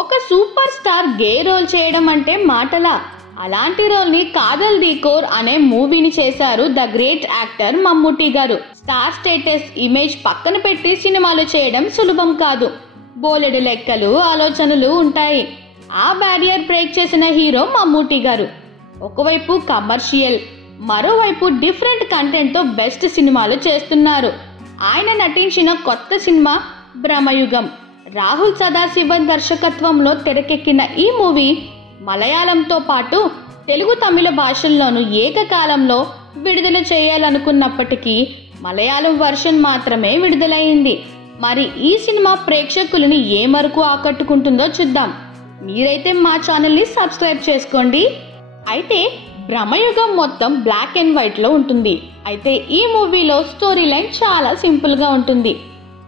ఒక super star గే role చేయడం అంటే మాటలా? అలాంటి రోల్ ని కాదల్ ది కోర్ అనే మూవీని చేశారు ద గ్రేట్ యాక్టర్ మమ్ముట్టి గారు. స్టార్ స్టేటస్, ఇమేజ్ పక్కన పెట్టి సినిమాలు చేయడం సులభం కాదు. బోలెడు లెక్కలు, ఆలోచనలు ఉంటాయి. ఆ బ్యారియర్ బ్రేక్ చేసిన హీరో మమ్ముట్టి గారు. ఒకవైపు కమర్షియల్, మరోవైపు డిఫరెంట్ కంటెంట్ తో బెస్ట్ సినిమాలు చేస్తున్నారు. ఆయన నటించిన కొత్త సినిమా బ్రహ్మయుగం. రాహుల్ సదాశివన్ దర్శకత్వంలో తెరకెక్కిన ఈ మూవీ మలయాళంతో పాటు తెలుగు, తమిళ భాషల్లోనూ ఏకకాలంలో విడుదల చేయాలనుకున్నప్పటికీ మలయాళం వర్షన్ మాత్రమే విడుదలైంది. మరి ఈ సినిమా ప్రేక్షకులని ఏ మేరకు ఆకట్టుకుంటుందో చూద్దాం. మీరైతే మా ఛానల్ని సబ్స్క్రైబ్ చేసుకోండి. అయితే బ్రహ్మయుగం మొత్తం బ్లాక్ అండ్ వైట్ లో ఉంటుంది. అయితే ఈ మూవీలో స్టోరీ లైన్ చాలా సింపుల్ గా ఉంటుంది.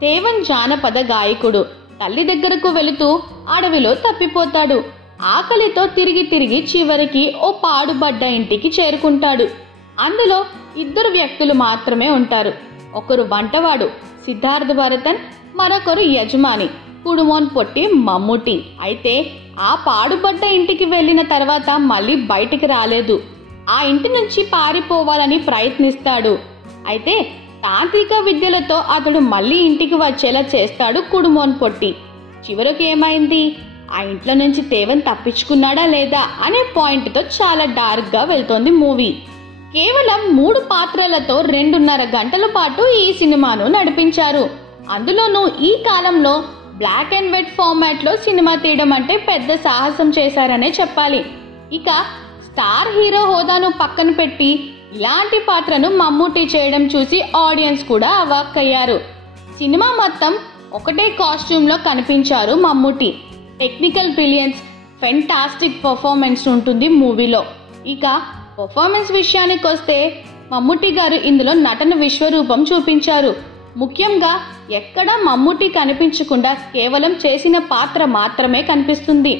తేవన్ జానపద గాయకుడు తల్లి దగ్గరకు వెళుతూ అడవిలో తప్పిపోతాడు. ఆకలితో తిరిగి చివరికి ఓ పాడుబడ్డ ఇంటికి చేరుకుంటాడు. అందులో ఇద్దరు వ్యక్తులు మాత్రమే ఉంటారు. ఒకరు వంటవాడు సిద్ధార్థ భరతన్, మరొకరు యజమాని కుడుమోన్ పొట్టి మమ్ముట్టి. అయితే ఆ పాడుబడ్డ ఇంటికి వెళ్ళిన తర్వాత మళ్ళీ బయటికి రాలేదు. ఆ ఇంటి నుంచి పారిపోవాలని ప్రయత్నిస్తాడు. అయితే తాంత్రిక విద్యలతో అతడు మళ్ళీ ఇంటికి వచ్చేలా చేస్తాడు కుడుమోన్ పొట్టి. చివరికి ఏమైంది? ఆ ఇంట్లో నుంచి తేవన్ తప్పించుకున్నాడా లేదా అనే పాయింట్ తో చాలా డార్క్ గా వెళ్తోంది మూవీ. కేవలం 3 పాత్రలతో 2.5 గంటల పాటు ఈ సినిమాను నడిపించారు. అందులోనూ ఈ కాలంలో బ్లాక్ అండ్ వైట్ ఫార్మాట్ లో సినిమా తీయడం అంటే పెద్ద సాహసం చేశారనే చెప్పాలి. ఇక స్టార్ హీరో హోదాను పక్కన పెట్టి ఇలాంటి పాత్రను మమ్ముట్టి చేయడం చూసి ఆడియన్స్ కూడా అవాక్కయ్యారు. సినిమా మొత్తం ఒకటే కాస్ట్యూమ్ లో కనిపించారు Mammootty. Technical brilliance, fantastic performance ఉంటుంది మూవీలో. ఇక పర్ఫార్మెన్స్ విషయానికి వస్తే మమ్ముట్టి గారు ఇందులో నటన విశ్వరూపం చూపించారు. ముఖ్యంగా ఎక్కడా మమ్ముట్టి కనిపించకుండా కేవలం చేసిన పాత్ర మాత్రమే కనిపిస్తుంది.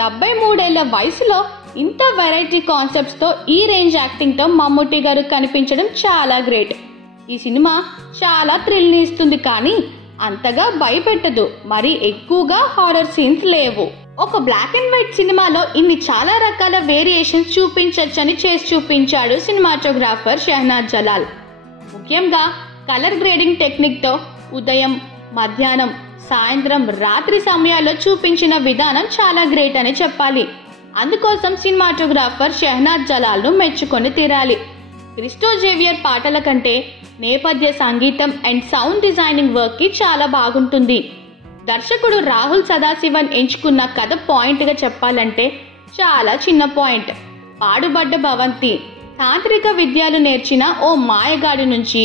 73 ఏళ్ల వయసులో ఇంత వెరైటీ కాన్సెప్ట్స్ తో ఈ రేంజ్ యాక్టింగ్ తో మమ్ముట్టి గారు కనిపించడం చాలా గ్రేట్. ఈ సినిమా చాలా థ్రిల్ ని ఇస్తుంది, కానీ అంతగా భయపెట్టదు. మరి ఎక్కువగా హారర్ సీన్స్ లేవు. ఒక బ్లాక్ అండ్ వైట్ సినిమాలో ఇన్ని చాలా రకాల వేరియేషన్స్ చూపించొచ్చని చేసి చూపించాడు సినిమాటోగ్రాఫర్ షెహనాజ్ జలాల్. ముఖ్యంగా కలర్ గ్రేడింగ్ టెక్నిక్ తో ఉదయం, మధ్యాహ్నం, సాయంత్రం, రాత్రి సమయాల్లో చూపించిన విధానం చాలా గ్రేట్ అని చెప్పాలి. అందుకోసం సినిమాటోగ్రాఫర్ షెహనాజ్ జలాల్ ను మెచ్చుకొని తీరాలి. క్రిస్టో జేవియర్ పాటల కంటే నేపథ్య సంగీతం అండ్ సౌండ్ డిజైనింగ్ వర్క్ కి చాలా బాగుంటుంది. దర్శకుడు రాహుల్ సదాశివన్ ఎంచుకున్న కథ పాయింట్ గా చెప్పాలంటే చాలా చిన్న పాయింట్. పాడుబడ్డ భవంతి తాంత్రిక విద్యలు నేర్చిన ఓ మాయగాడి నుంచి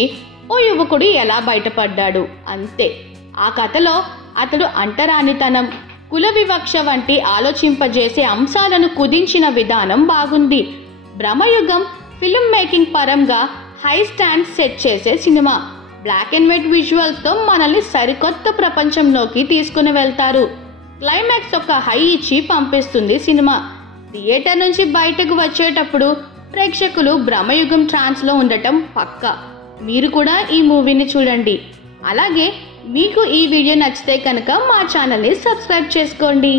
ఓ యువకుడు ఎలా బయటపడ్డాడు అంతే. ఆ కథలో అతడు అంటరానితనం, కుల వివక్ష వంటి ఆలోచింపజేసే అంశాలను కుదించిన విధానం బాగుంది. బ్రహ్మయుగం ఫిల్మ్ మేకింగ్ పరంగా హై స్టాండ్ సెట్ చేసే సినిమా. బ్లాక్ అండ్ వైట్ విజువల్స్ తో మనల్ని సరికొత్త ప్రపంచంలోకి తీసుకుని వెళ్తారు. క్లైమాక్స్ ఒక హై ఇచ్చి పంపిస్తుంది సినిమా. థియేటర్ నుంచి బయటకు వచ్చేటప్పుడు ప్రేక్షకులు బ్రహ్మయుగం ట్రాన్స్ లో ఉండటం పక్కా. మీరు కూడా ఈ మూవీని చూడండి. అలాగే మీకు ఈ వీడియో నచ్చితే కనుక మా ఛానల్ని సబ్స్క్రైబ్ చేసుకోండి.